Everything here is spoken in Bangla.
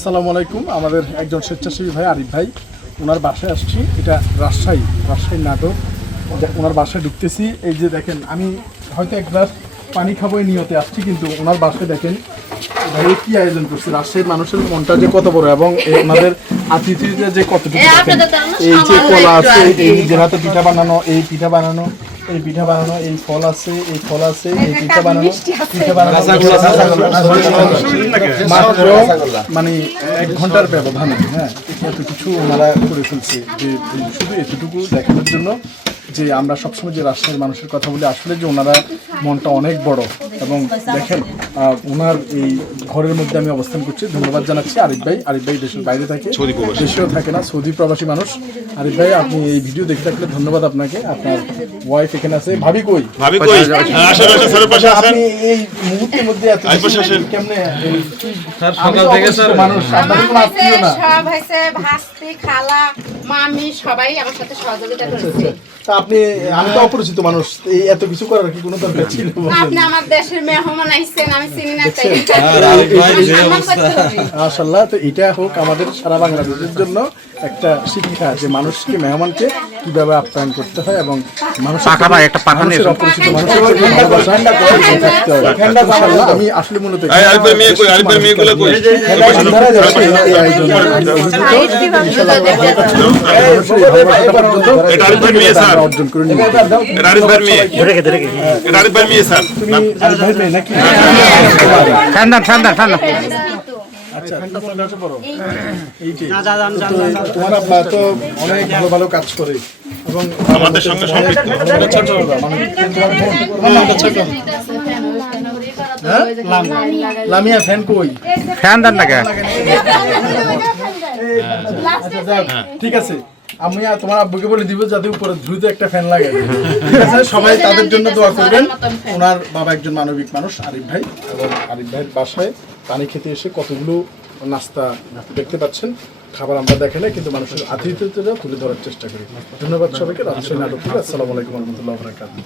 আসসালামু আলাইকুম। আমাদের একজন স্বেচ্ছাসেবী ভাই আরিফ ভাই, ওনার বাসায় আসছি। এটা রাজশাহীর নাটক। ওনার বাসায় ঢুকতেছি। এই যে দেখেন, আমি হয়তো এক গ্লাস পানি খাবো এই নিয়তে আসছি, কিন্তু ওনার বাসায় দেখেন ভাই কি আয়োজন করছে। রাজশাহীর মানুষের মনটা যে কত বড় এবং ওনাদের আতিথ্যতা যে কতটুকু। এই যে কলা আছে, এই নিজের হাতে পিঠা বানানো, এই পিঠা বানানো, এই ফল আছে, এই পিঠা বানানো মাত্র মানে 1 ঘন্টার ব্যবধানে। হ্যাঁ, এত কিছু ওনারা করে ফেলছে যে শুধু এতটুকু দেখানোর জন্য যে আমরা সবসময় যে রাজশাহীর মানুষের কথা বলি, আসলে যে ওনারা মনটা অনেক বড়। এবং দেখেন ওনার এই ঘরের মধ্যে আমি অবস্থান করছি। ধন্যবাদ জানাচ্ছি আরিফ ভাই দেশের বাইরে থাকে, দেশেও থাকে না, সৌদি প্রবাসী মানুষ। আরিফ ভাই, আপনি এই ভিডিও দেখে থাকলে ধন্যবাদ আপনাকে। আপনার ওয়াইফ এখানে আছে, ভাবি কই? আপনি এই মুহূর্তের মধ্যে এত কেমনে? সকাল থেকে স্যার মানুষ আপনাদের কোনো আত্মীয় না, সব হইছে ভাস্তি খালা মামি সবাই আমার সাথে সহযোগিতা করেছে। আপনি, আমি তো অপরিচিত মানুষ, এই এত কিছু করার কি কোনো দরকার ছিল? আপনি আমার দেশের মেহমান আইছেন, আমি চিনি না তাই। মাশাআল্লাহ। তো এটা হোক আমাদের সারা বাংলাদেশের জন্য একটা শিক্ষা যে মানুষকে, মেহমানকে কিভাবে আপ্যায়ন করতে হয় এবং মানুষের অপরিচিত মানুষের আমি আসলে মূলত অর্জন করে নিই। নাকি আচ্ছা, তোমার আব্বা তো অনেক ভালো ভালো কাজ করে এবং আমাদের সঙ্গে সম্পৃক্ত। লামিয়া ফ্যান কই? ফ্যান দেন না কেন? ঠিক আছে, আমি তোমার আব্বুকে বলে দিব যাতে উপরে দ্রুত একটা ফ্যান লাগায়। ঠিক আছে, সবাই তাদের জন্য দোয়া করবেন। ওনার বাবা একজন মানবিক মানুষ আরিফ ভাই, এবং আরিফ ভাইয়ের বাসায় পানি খেতে এসে কতগুলো নাস্তা দেখতে পাচ্ছেন। খাবার আমরা দেখালে কিন্তু মানুষের আতিথ্যতা তুলে ধরার চেষ্টা করি। ধন্যবাদ সবাইকে। রাজশাহী নাটক থেকে আসসালামু আলাইকুম ওয়া রাহমাতুল্লাহি ওয়া বারাকাতুহু।